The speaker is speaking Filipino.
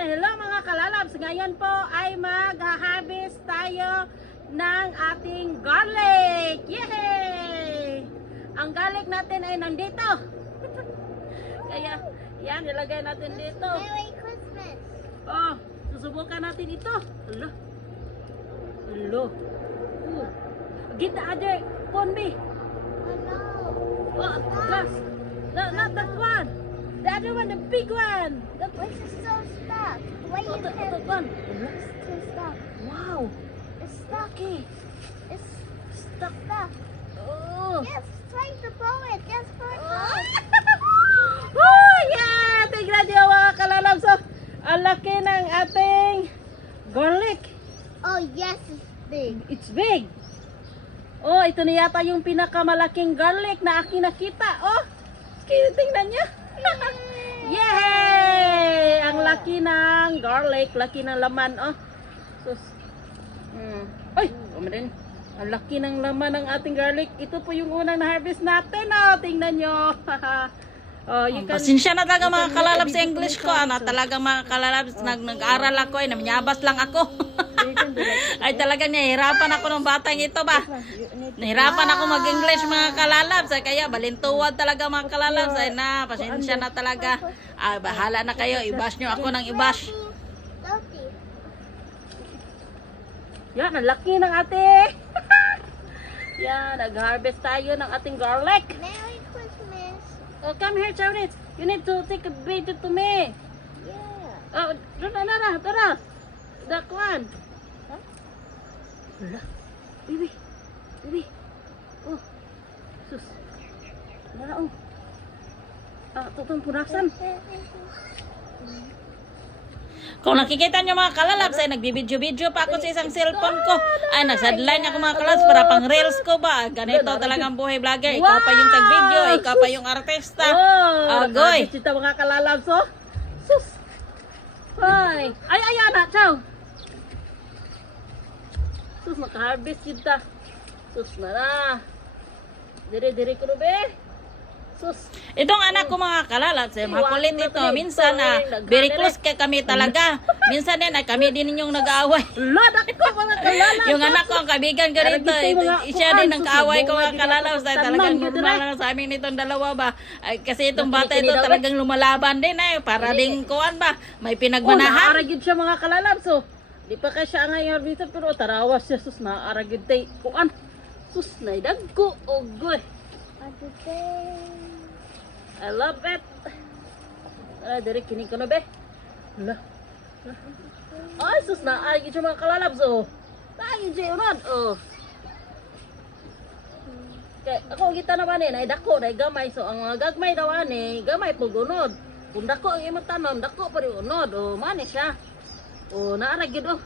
Hello mga kalalabs, ngayon po ay mag-harvest tayo ng ating garlic. Yay! Ang garlic natin ay nandito. Kaya yan, ilagay natin dito. Merry Christmas. Oh, susubukan natin ito. Hello. Hello. Get the other Ponbi. Oh Oh, glass. No, not that one. The other one, the big one. no. This is so stuck. Wait Oh, a that minute. one. It's too stuck. Wow. It's stuck. Okay. It's stuck. Stuck. Oh. Yes, trying to blow it. Just for it. Oh, yeah! Tignan niyo mga kalalabs. So, ang laki ng ating garlic. Oh yes, it's big. It's big. Oh, ito na yata yung pinakamalaking garlic na aking nakita. Oh, tingnan niyo. Yay! Ang laki ng garlic, laki ng laman. Oh. Sus. Ay, din. Ang laki ng laman ng ating garlic. Ito po yung unang na-harvest natin. Oh, tingnan niyo. Oh, you can, Pasensya na talaga mga kalalabs sa English ko. Talagang mga kalalabs, nag-aral ako, namiyabas lang ako. Ay talagang nahihirapan ako ng batang ito ba. Nahirapan ako mag-English mga kalalabs. Kaya balintuwad talaga mga kalalabs. Ay na, pasensya na talaga. Bahala na kayo, i-bash nyo ako ng i-bash. Loki. yan, ang laki ng ating. Yan, nag-harvest tayo ng ating garlic. Merry Christmas. Oh, come here, Charlie. You need to take a video to me. Yeah. Oh, tara. That one. Huh? Wala. Bibi. Oh. Sus. Wala, oh. Tutong punasan. Kung nakikita nyo mga kalalabs, ay nagbibidyo-video pa ako sa isang cellphone ko. Ay, nagsadline ako mga kalalabs para pang reels ko ba. Ganito talagang buhay vlogger. Ikaw pa yung tag-video, ikaw pa yung artista. Oh, Agoy. nag-harvest ito mga kalalabs, oh. Sus. Ay, ayan, chow. Sus, naka-harvest kita. Sus na. Dire ko be. Sus. Itong anak ko mga kalalabs, makulit ito. Minsan, very close kami talaga. Minsan din, kami din yung nag-aaway. Lord, ako mga kalalabs. Yung anak ko, ang kaibigan ko rito, siya din ang kaaway ko mga kalalabs. Talagang normal lang sa amin itong dalawa ba. Kasi itong bata ito talagang lumalaban din para ding kuwan ba. May pinagmanahan. Naaragid siya mga kalalabs, oh. Di pa kaya siya ngayon dito, pero tarawas siya. Sus, naaragid tayo. Kuan. Sus, naidagko. Oh, goy. I love it. Direk, kinig ko na be. Hala. Ay, sus, naaragid siya mga kalalabs, oh. Naaragid siya yun, oh. Kaya ako kita naman ay dako, ay gamay. So, ang mga gagmay daw gamay po gunod. Kung dako ang imong tanom, dako pa rin unod. O, mani siya. O, naaragid, oh.